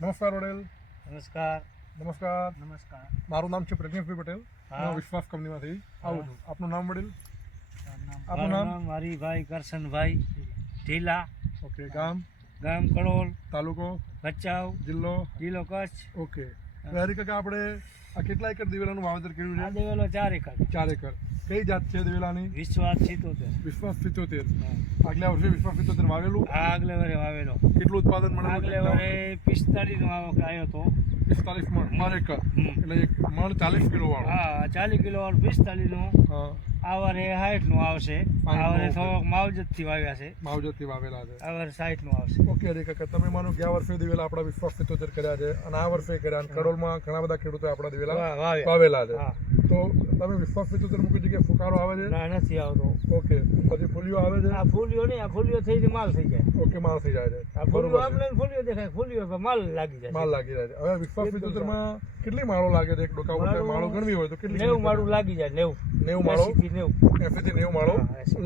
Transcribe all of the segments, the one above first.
નમસ્કાર વડેલ. નમસ્કાર. નમસ્કાર. નમસ્કાર. મારું નામ છે પ્રજ્ઞેશભાઈ પટેલ. હા. હું વિશ્વાસ કંપનીમાંથી આવું છું. આપનું નામ વડેલ? મારું નામ હરિભાઈ કરશનભાઈ ઢીલા. ઓકે. ગામ? ગામ કડોલ, તાલુકો? ભચાઉ, જિલ્લો? જિલ્લો કચ્છ. ઓકે. હરી કાકા, આપણે આ કેટલા એકર દિવેલાનું વાવેતર કર્યું આ છે? દેવેલો 4 એકર. 4 એકર. કઈ જાત છે દિવેલાની? વિશ્વાસ 77. વિશ્વાસ 77. આગલા વર્ષે વિશ્વાસ 77 વાવેલું. આ આગલે વરે વાવેલો. કેટલું ઉત્પાદન મળે? આગલે વરે 45 નો આવક આવ્યો તો. 45 મણ પર એકર. એટલે એક મણ 40 કિલો વાળો. હા, 40 કિલો વાળો 45 નો. હા. આ વરે 60 નું આવશે. આ વરે થોડોક માવજત થી વાવ્યા છે. માવજતથી વાવેલા છે. આ વરે 60 નું આવશે. ઓકે હરી કાકા, તમે માનો ગયા વર્ષે દિવેલા આપણા વિશ્વાસ 77 કર્યા છે અને આ વર્ષે કર્યા, અને કડોલમાં ઘણા બધા ખેડૂતો આપણા દિવેલા વાવેલા છે. હા. તો તમે વિશ્વાસ 77 માં કોઈ જગ્યાએ ફુકારો આવે છે? ના, નથી આવતો. ઓકે. પછી ફૂલીઓ આવે છે? આ ફૂલીઓ નહીં, આ ફૂલીઓ થઈ માલ થઈ જાય. ઓકે, માલ થઈ જાય છે. આ ફૂલીઓ આપણે ફૂલીઓ દેખાય, ફૂલીઓ પર માલ લાગી જાય. માલ લાગી જાય છે. હવે વિશ્વાસ 77 માં કેટલી માળો લાગે છે? એક ડોકા ઉપર માળો ગણવી હોય તો કેટલી? 90 માળું લાગી જાય. 90 માળો? 80 થી 90 80 થી 90 માળો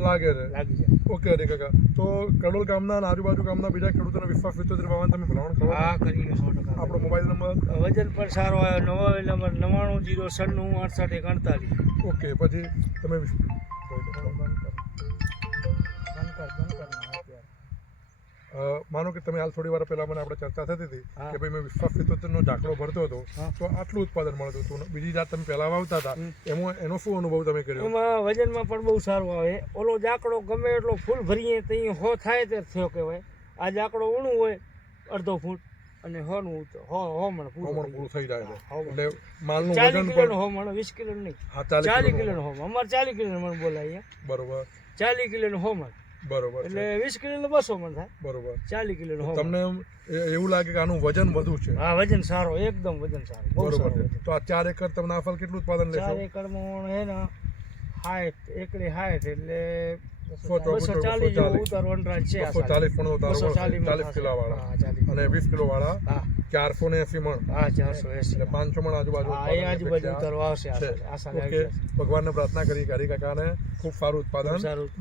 લાગે છે. લાગી જાય. ઓકે હરી કાકા, તો કડોલ ગામના અને આજુબાજુ ગામના બીજા ખેડૂતોને વિશ્વાસ 77 વાવવાનું તમે ભલામણ કરો? હા, કરીને 100%. આપણો મોબાઈલ નંબર? વજન પર સારો આવ્યો. Mobile number 99096848. ઓકે. પછી તમે માનો કે તમે હાલ થોડી વાર પહેલા મને આપણે ચર્ચા થતી હતી કે ભાઈ મેં વિશ્વાસ 77 નો ઝાકડો ભરતો હતો તો આટલું ઉત્પાદન મળતું હતું. બીજી જાત તમે પહેલા વાવતા હતા એમાં એનો શું અનુભવ તમે કર્યો? એમાં વજનમાં પણ બહુ સારું આવે. ઓલો જાકડો ગમે એટલો ફૂલ ભરીએ તો હો થાય તે થયો કહેવાય. આ જાકડો ઊણું હોય અડધો ફૂટ અને હોનું હોમણ પૂરું થઈ જાય છે. એટલે માલનું 40 વજન કિલો નો હોમણ, 20 કિલો નહીં. હા, 40 કિલો નો હોમણ. અમારે 40 કિલો મણ બોલાય. બરોબર. 40 કિલો નો હોમણ બરોબર. એટલે 20 કિલો નો 200 મણ થાય. બરોબર. 40 કિલો નો તમને એવું લાગે કે આનું વજન વધુ છે? હા, વજન સારો, એકદમ વજન સારું. બરોબર છે. તો આ 4 એકર તમને આ ફળ કેટલું ઉત્પાદન લેશો? 4 એકરમાં હે ને 60 એકડી 60 એટલે 240 જેવું ઉતારવાનું રાજ છે. 240 પણ ઉતારો 40 કિલો વાળા અને 20 કિલો વાળા 480 મણ. હા, 480 એટલે 500 મણ આજુબાજુ આજુબાજુ ઉતારો આવશે. ઓકે. ભગવાનને પ્રાર્થના કરી હરી કાકાને ખૂબ સારું ઉત્પાદન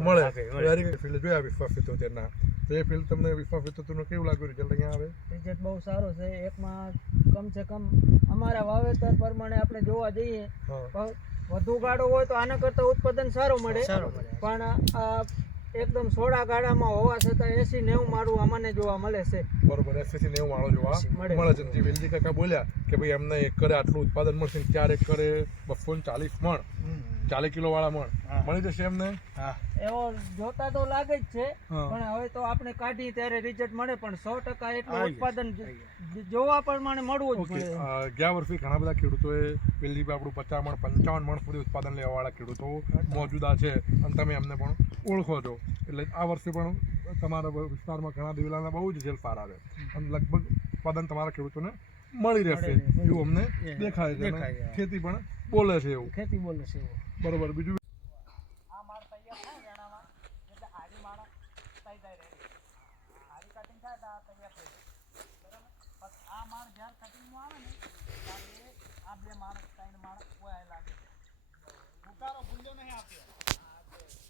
મળે. હરી કાકા ફિલ્ડ જોયા વિશ્વાસ 77 ના, તો એ ફિલ્ડ તમને વિશ્વાસ 77 નું કેવું લાગ્યું? રિઝલ્ટ અહીંયા આવે? રિઝલ્ટ બહુ સારો છે. એકમાં કમસે કમ અમારા વાવેતર પ્રમાણે આપણે જોવા જઈએ વધુ ગાળો હોય તો આના કરતાં ઉત્પાદન સારું મળે. પણ આ એકદમ સોડા ગાળામાં હોવા છતાં 80-90 માળું અમને જોવા મળે છે. બરોબર. 80 થી 90 માળો જોવા મળે છે. જે વેલજી કાકા બોલ્યા કે ભાઈ અમને એકરે આટલું ઉત્પાદન મળશે, 4 એકરે 240 મણ 40 કિલો વાળા મણ મળી જશે એમને? એવો જોતા તો લાગે જ છે, પણ હવે તો આપણે કાઢી ત્યારે રિઝલ્ટ મળે. પણ 100% એટલું ઉત્પાદન જોવા પ્રમાણે મળવું જ પડે. ગયા વર્ષે ઘણા બધા ખેડૂતોએ પેલી આપણું 50 મણ 55 મણ સુધી ઉત્પાદન લેવા વાળા ખેડૂતો મોજુદા છે અને તમે એમને પણ ઓળખો છો. એટલે આ વર્ષે પણ તમારા વિસ્તારમાં ઘણા દિવેલાના બહુ જ રિઝલ્ટ સારા છે અને લગભગ ઉત્પાદન તમારા ખેડૂતોને મળી રહેશે એવું અમને દેખાય છે. ખેતી પણ બોલે છે એવું. ખેતી બોલે છે એવું. બરોબર. બીજું આ માળ તૈયાર થાય વેણામાં એટલે આરી માળ થઈ જાય રેડી. આરી કટિંગ થાય તો આ તૈયાર થઈ જાય. બરાબર. પછી આ માળ જ્યારે કટિંગમાં આવે ને ત્યારે આ બે માળ 3 માળ કોઈ લાગે. ઉતારો ભૂલ્યો નહીં આપે.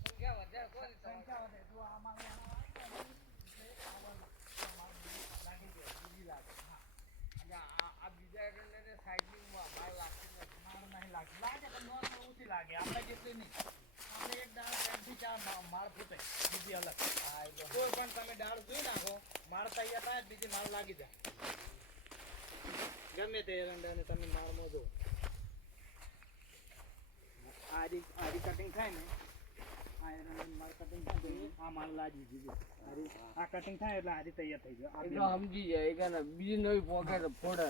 સંખ્યા વધે કોઈ સંખ્યા વધે. જો આ માળ લાગી જાય બીજી લાગે. હા, આ બીજા એટલે સાઈડની માળ લાગતી નથી. માળ નહીં લાગે. લાગે પણ નોર્મલ ઓછી લાગે. આપણે જેટલી નહીં. આપણે એક દાળ 3 થી 4 માળ ફૂટે બીજી અલગ. કોઈ પણ તમે દાળ જોઈ નાખો, માળ તૈયાર થાય બીજી માળ લાગી જાય. ગમે તે એરંડાને તમે માળમાં જો આરી કટિંગ થાય ને, આ એરંડાની માળ કટિંગ થાય તો આ માળ લાગી દીધી. આ કટિંગ થાય એટલે આરી તૈયાર થઈ જાય. સમજી જાય બીજી નવી પોકેટ ફોડે.